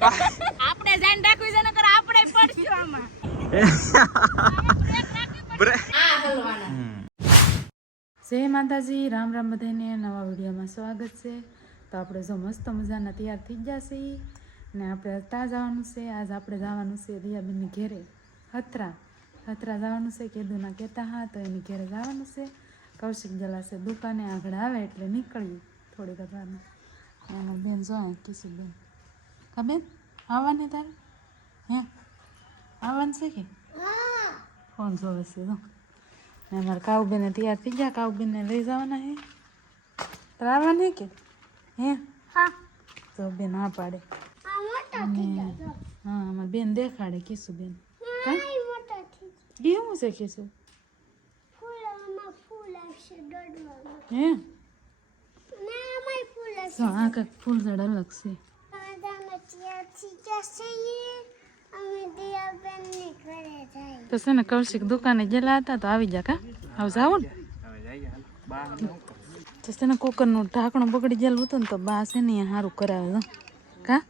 આપણે જાણ રાખવી છે નકર આપણે પડશું આમાં. જય માતાજી રામ રામ બધાને નવા વિડીયોમાં સ્વાગત છે. તો આપણે જો મસ્ત મજાના તૈયાર થઈ ગયા છીએ ને આપણે ત્યાં જવાનું છે. આજ આપણે જવાનું છે દિયાબેનની ઘેરે હથરા. હથરા જવાનું છે કેદુના કહેતા હા તો એની ઘેરે જવાનું છે. કૌશિક જલાશે દુકાને આગળ આવે એટલે નીકળ્યું થોડીક વારમાં. બેન જો કિશુ બેન કા બેન આવવાની તારે? હે? આવવાનું છે કે? ફોન જોવે છે તો ને અમારા કાઉબેને તૈયાર થઈ ગયા. કાઉબેનને લઈ જવાના હે. તારે આવવાના કે? હે? હા. તો બેન ના પાડે. હા અમારે બેન દેખાડે કીશું બેન. કા એ શું છે કીશું હે? ફૂલ ઝાડ અલગ છે. તો છે ને કૌશિક દુકાને ગયેલા હતા તો આવી જા કા? આવ જાવ ને? તો છે ને કુકરનું ઢાંકણું બગડી ગયેલું હતું ને તો બા છે ને સારું કરાવે તો કા?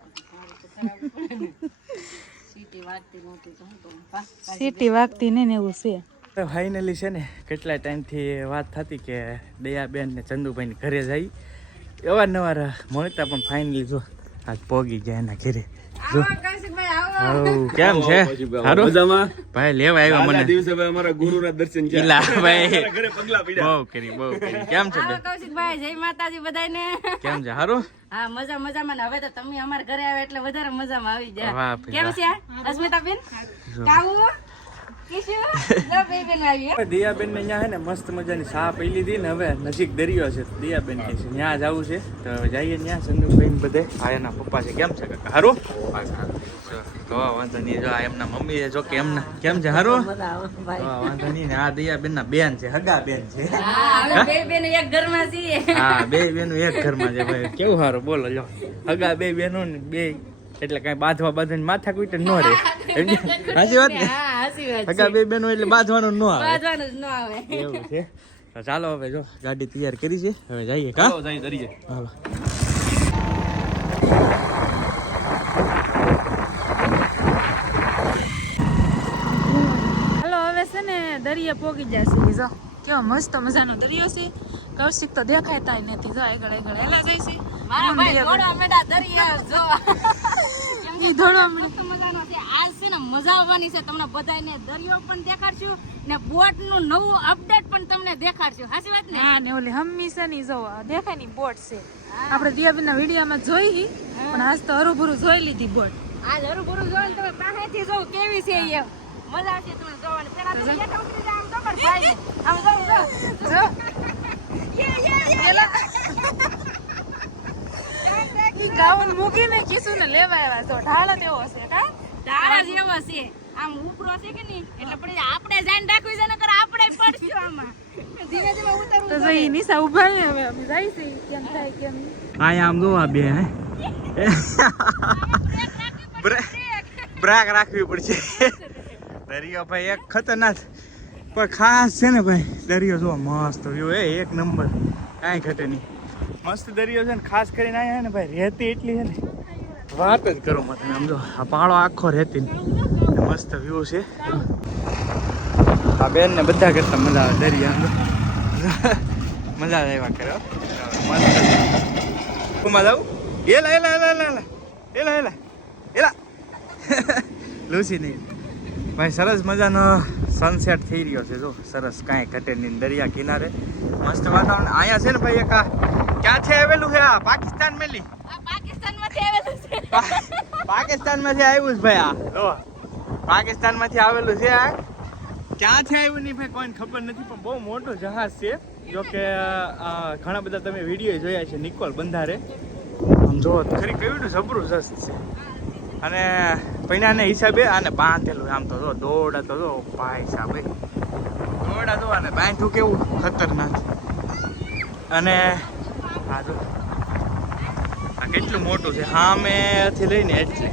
સીટી વાગતી નહીં ને એવું છે. તો ફાઇનલી છે ને કેટલા ટાઈમથી વાત થતી કે દયાબેન ને ચંદુભાઈ ઘરે જાય. અવારનવાર મળતા પણ ફાઇનલી જો આજ પોગી ગયા એના ઘરે. કેમ છે? સારું ભાઈ લેવા આવ્યા મને. દિવસે ભાઈ અમારા ગુરુના દર્શન થયા. ભાઈ. ઘરે પગલા પડ્યા. બહુ કરી બહુ કરી. કેમ છે બેન? કૌશિકભાઈ જય માતાજી બધાને કેમ છે? સારું હા મજા મજામાં હવે તો તમે અમારા ઘરે આવે એટલે વધારે મજામાં આવી જાય કેમ છે અસ્મિતાબેન કાવું? દિયાબેન ને અહીંયા હે ને મસ્ત મજાની સા પી લીધી ને હવે નજીક દરિયો છે. દિયાબેન કે છે ત્યાં જવું છે. તો જઈએ ત્યાં સંદુભાઈ ને બધે. આ એના પપ્પા છે. કેમ છે કાકા? હારું? બેન છે, હગા બેન છે. હા? બે બેન એક ઘરમાં છે ભાઈ. કેવું સારું બોલો જો હગા બે બેનો બે. એટલે કઈ બાંધવા બાંધવાની માથા કુઈટ ન રહે. સાચી વાત ને? હા વાત હગા બે બેનો એટલે બાંધવાનું ન આવે. બાંધવાનું જ ન આવે. એવું છે. ચાલો હવે જો ગાડી તૈયાર કરી છે. હવે જઈએ કા? જઈએ હાલો. દરિયા પોગી જશે છે. જો કેવો મસ્ત મજાનો દરિયો છે. કૌશિક તો દેખાતા નથી. જો આગળ આગળ હેલા જાય છે. મારા ભાઈ ઘોડા મેડા દરિયા જો ધોળો હમણાં. મસ્ત મજાનો છે આજ છે ને મજા આવવાની છે. તમને બધાને દરિયો પણ દેખાડશું ને બોટનું નવું અપડેટ પણ તમને દેખાડશું. સાચી વાત ને? હા ને ઓલી હમ્મી છે ને જો દેખાયની બોટ છે. આપણે દિયાબેનના વિડીયોમાં જોઈ પણ આજ તો હરુભરું જોઈ લીધી બોટ. આજ હરુભરું જોઈ તમે પાસેથી જોવ કેવી છે એ મજા આવશે તમને જોવાની. પેલા તમે હેઠા ઉતરી જાઓ આમ તો પણ થાય ને. આમ જો જો. જો. યે, યે, યે. ગાઉન મૂકીને કીસુને લેવા આવ્યા તો ઢાળ તેવો એવો છે. તારા જેવો છે. આમ ઉપરો છે કે નહીં? એટલે પણ આપણે જાણ રાખવી છે નકર આપણે પડશું આમાં. ધીમે ધીમે ઉતરવું તો જો ઈ નિશા ઊભા ને હવે. અમે જાય છે. કેમ થાય કેમ હા આમ જો આ બે હે? બ્રેક રાખવી પડશે. દરિયો ભાઈ એક ખતરનાક. પણ ખાસ છે ને ભાઈ દરિયો જો મસ્ત વ્યૂ એ એક નંબર. કાંઈ ઘટે નહીં. મસ્ત દરિયો છે ને ખાસ કરીને અહીંયા ને ભાઈ રહેતી એટલી છે ને. વાત જ કરો માં તમે આમ જો, આ પાળો આખો રહેતી મસ્ત વ્યૂ છે. આ બેન ને બધા કરતા મજા આવે, દરિયા મજા આવે એવા કરો મસ્ત. જાવ એલા એલા એલા એલા એલા. એલા એલા. એલા. લૂસી નહીં. ભાઈ, સરસ મજાનો સનસેટ થઈ રહ્યો છે, જો. સરસ કાંઈ ઘટે નહીં, દરિયા કિનારે. મસ્ત વાતાવરણ. અહીંયા છે ને ભાઈ એક ક્યાંથી આવેલું છે આ? પાકિસ્તાન મેલી. આવેલું માંથી પાકિસ્તાનમાંથી આવ્યું છે ભાઈ આ. પાકિસ્તાન પાકિસ્તાનમાંથી આવેલું છે આ. ક્યાંથી આવ્યું નહીં ભાઈ? કોઈને ખબર નથી પણ બહુ મોટું જહાજ છે. જો કે ઘણા બધા તમે વીડિયો જોયા છે નિકોલ બંધારે. આમ જો ખરી કેવડું જબરજસ્ત છે. અને પૈણાને હિસાબે આને બાંધેલું આમ તો જો દોડા તો જો ભાઈ સાહેબ દોડા તો અને બાંધ્યું કેવું ખતરનાક. અને આ જો કેટલું મોટું છે? સામેથી લઈને એટલે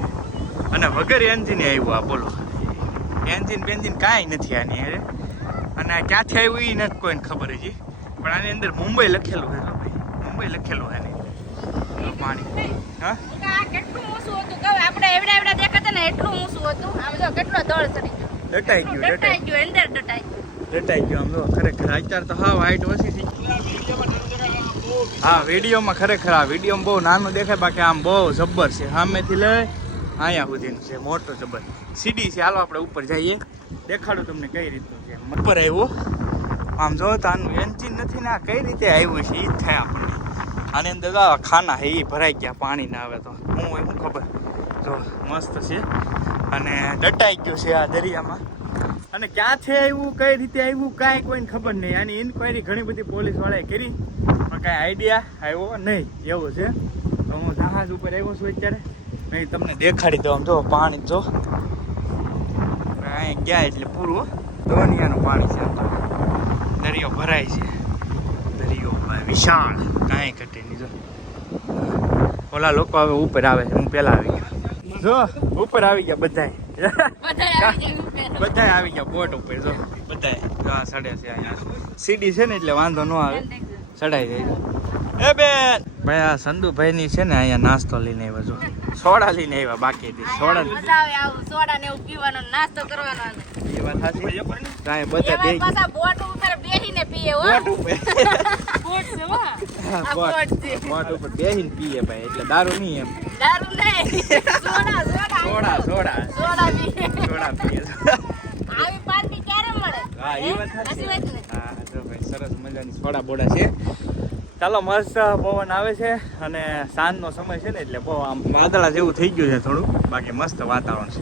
અને વગર એન્જિન આવ્યું આ બોલો. એન્જિન બેન્જિન કાંઈ નથી આની હારે. અને આ ક્યાંથી આવ્યું એ નથી કોઈને ખબર હજી. પણ આની અંદર મુંબઈ લખેલું છે ભાઈ. મુંબઈ લખેલું છે આની. પાણી. હા? કેટલું ઓછું હતું આપણે એવડા એવડા દેખાતા ને એટલું ઊંચું હતું આમ જો કેટલો દળ ચડી ગયો ડટાઈ. ગયું ડટાઈ ગયું ગયો અંદર ડટાઈ. ગયો ડટાઈ ગયું આમ જો ખરેખર. અત્યારે તો હાવ હાઈટ ઓછી થઈ હા, વિડીયોમાં ખરેખર આ વિડીયોમાં બહુ નાનું દેખાય, બાકી આમ બહુ જબ્બર છે. સામેથી લઈ અહીંયા સુધીનું છે, મોટો જબ્બર. સીડી છે, હાલો આપણે ઉપર જઈએ. દેખાડું તમને કઈ રીતનું છે. ઉપર આવ્યો. આમ જો, તો આનું એન્જિન નથી ને કઈ રીતે આવ્યું છે એ થાય આપણને. આની અંદર ખાના છે એ ભરાઈ ગયા, પાણી ના આવે તો. હું શું ખબર. જો, મસ્ત છે. અને દટાઈ ગયું છે આ દરિયામાં. અને ક્યાંથી આવ્યું, કઈ રીતે આવ્યું, કાંઈ કોઈને ખબર નહીં. આની ઇન્ક્વાયરી ઘણી બધી પોલીસવાળાએ કરી. કાંઈ આઈડિયા આવ્યો નહીં એવો છે. તો હું જહાજ ઉપર આવ્યો છું અત્યારે. નહીં તમને દેખાડી દઉં જો પાણી જો. અહીંયા ગયા એટલે પૂરું દોનિયાનું પાણી છે દરિયો ભરાય છે. દરિયો વિશાળ. કાંઈ ઘટે નહીં જો. ઓલા લોકો હવે ઉપર આવે છે હું પહેલાં આવી ગયો. જો ઉપર આવી ગયા બધાય. બધા આવી ગયા બોટ ઉપર જો. આ સડે છે અહીંયા સીડી છે ને એટલે વાંધો ન આવે. ચડાઈ જાય. એ બેન! ભાઈ આ સંધુભાઈ ની છે ને અહીંયા નાસ્તો લઈને આવ્યા જો. સોડા લઈને આવ્યા બાકી હતી. સોડા મજા આવે આવું સોડા ને એવું પીવાનો નાસ્તો કરવાનો એ વાત સાચી? કાંઈ બધા બે પાછા બોટ ઉપર બેસીને પીએ હો. બોટ ઉપર? બોટ છે હો. આ બોટ. બોટ છે. બોટ ઉપર બેહીને પીએ ભાઈ એટલે દારૂ નહીં એમ. દારૂ નહીં. Soda soda. Soda soda. Soda પીએ. સોડા પીએ. આવી પાર્ટી ક્યારે મળે? હા એ વાત સાચી. હા જો ભાઈ સરસ મજાની સોડા બોડા છે. ચાલો મસ્ત પવન આવે છે અને સાંજનો સમય છે ને એટલે બહુ આમ વાદળા જેવું થઈ ગયું છે થોડું બાકી મસ્ત વાતાવરણ છે.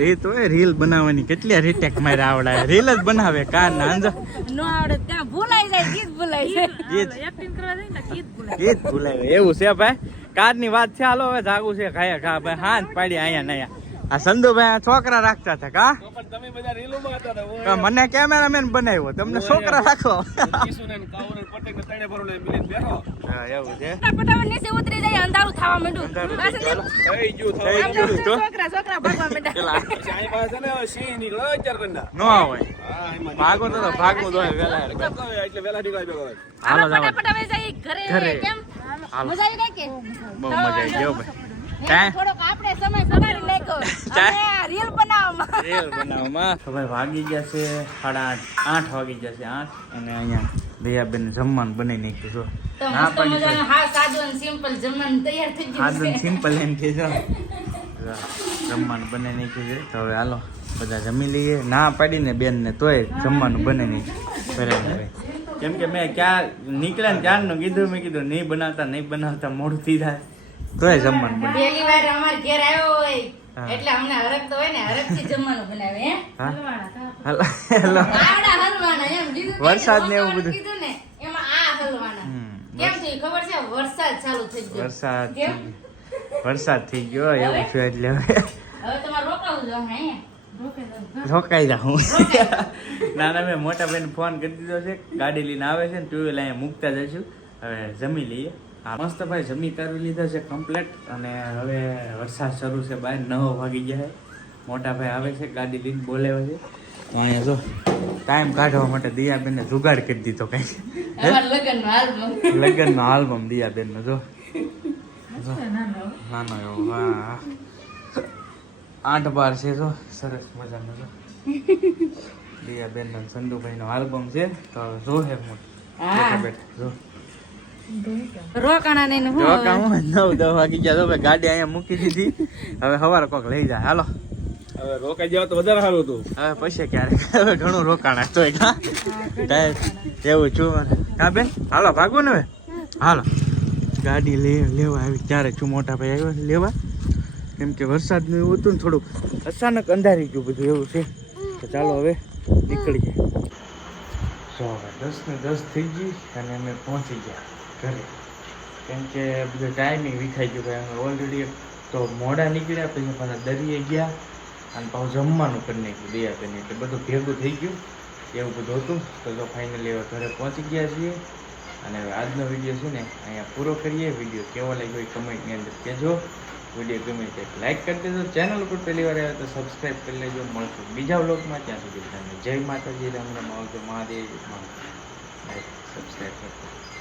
રીત હોય રીલ બનાવવાની. કેટલી રીટેક મારે આવડે. રીલ જ બનાવે કાન નાંજા નો આવડે ત્યાં ભૂલાઈ જાય ગીત ભૂલાઈ જાય. ગીત. એક્ટિંગ કરવા જઈએ ને ગીત બોલાય ગીત ભૂલાય એવું છે ભાઈ? કારની વાત છે હાલો હવે જાગું છે. ખાયા ખા ભાઈ હાથ પાડી અહીંયા ને અહીંયા આ સંધુભાઈ આ છોકરા રાખતા હતા કા? મને કેમેરામેન બનાવ્યો તમને છોકરા રાખો. એવું છે. ઉતરી જાય અંધારું થવા માંડ્યું. ને હોય ભાગો તો તો એટલે નીકળાય ઘરે. કેમ? મજા આવી ગઈ કે? બહુ મજા આવી ગયો ભાઈ? થોડોક આપણે સમય બગાડી નાખ્યો. અમે રીલ બનાવવામાં. રીલ બનાવવામાં? તો ભાઈ વાગી ગયા છે સાડા આઠ. આઠ વાગી ગયા છે આઠ. અને અહીંયા દયાબેન જમવાનું બનાવી નાખ્યું જો તો ના પાડી મજાનું હા સાદું સિમ્પલ જમવાનું તૈયાર થઈ ગયું આદમ સિમ્પલ એમ કે જો જો, જમવાનું બનાવી નાખ્યું છે. તો હવે હાલો બધા જમી લઈએ. ના પાડીને બેન ને તોય જમવાનું બને નહીં બરાબર. કેમ કે મેં ક્યાં નીકળ્યા ને ક્યારનું કીધું મેં કીધું નહીં બનાવતા નહીં બનાવતા મોડું થઈ જાય. તોય જમવાનું બને પહેલી વાર અમાર ઘેર આવ્યો હોય એટલે અમને હરખ તો હોય ને હરખથી જમવાનું બનાવે હે? હા? હાલો હાલો. આવડા હલવાના એમ કીધું વરસાદ ને એવું બધું. કીધું ને એમાં આ હલવાણા કેમ થયું ખબર છે? વરસાદ ચાલુ થઈ ગયો. વરસાદ વરસાદ થઈ ગયો એવું થયું એટલે હવે. હવે તમારે રોકાવું જો હે રોકાઈ જાઉં ના ના મેં મોટા ભાઈને ફોન કરી દીધો છે ગાડી લઈને આવે છે ને ટુ વ્હીલ અહીંયા મૂકતા જઈશું. હવે જમી લઈએ. હા મસ્ત ભાઈ જમી કરી લીધા છે કમ્પ્લેટ અને હવે વરસાદ શરૂ છે બહાર નવ વાગી છે. મોટા ભાઈ આવે છે ગાડી લઈને બોલાવે છે. તો અહીંયા જો ટાઈમ કાઢવા માટે દિયાબેનને જુગાડ કરી દીધો કઈ. લગ્નનો આલ્બમ. દિયાબેનનો જો. નાનો એવો. હા. આઠ બાર છે જો. સરસ મજાનો જો. દિયાબેન નો સંધુભાઈ નો આલ્બમ છે. તો જો હે હું બેઠા બેઠા જો. રોકાણા ને હું જો નવ દસ વાગી ગયા તો ગાડી અહીંયા મૂકી દીધી. હવે સવારે કોક લઈ જાય. હાલો. હવે રોકાઈ જાવ તો વધારે સારું હતું. હવે પછી ક્યારે હવે ઘણું રોકાણ તો એવું છું હા બેન? હાલો ભાગવું ને હવે. હાલો. ગાડી લે લેવા આવી. ક્યારે છું? મોટા ભાઈ આવ્યો લેવા. કેમ કે વરસાદનું એવું હતું ને થોડુંક અચાનક અંધારી ગયું બધું એવું છે. તો ચાલો હવે નીકળીએ. સો હવે દસ ને દસ થઈ ગઈ અને અમે પહોંચી ગયા. ઘરે કેમ કે બધો ટાઈમિંગ વિખાઈ ગયું ભાઈ. અમે ઓલરેડી તો મોડા નીકળ્યા, પછી પાછા દરિયે ગયા અને પાછું જમવાનું કરી નાખ્યું, દયા કરીને એટલે બધું ભેગું થઈ ગયું. એવું બધું હતું. તો જો ફાઇનલી હવે ઘરે પહોંચી ગયા છીએ. અને હવે આજનો વીડિયો છે ને અહીંયા પૂરો કરીએ. વીડિયો કેવો લાગ્યો એ કમેન્ટની અંદર કહેજો. વીડિયો ગમે તે લાઇક કરી દેજો. ચેનલ ઉપર પહેલી વાર આવે તો સબસ્ક્રાઈબ કરી લેજો. મળશું બીજા વ્લોગમાં ત્યાં સુધી જય માતાજી. રામ રામ. આવજો મહાદેવ. સબસ્ક્રાઈબ કરજો.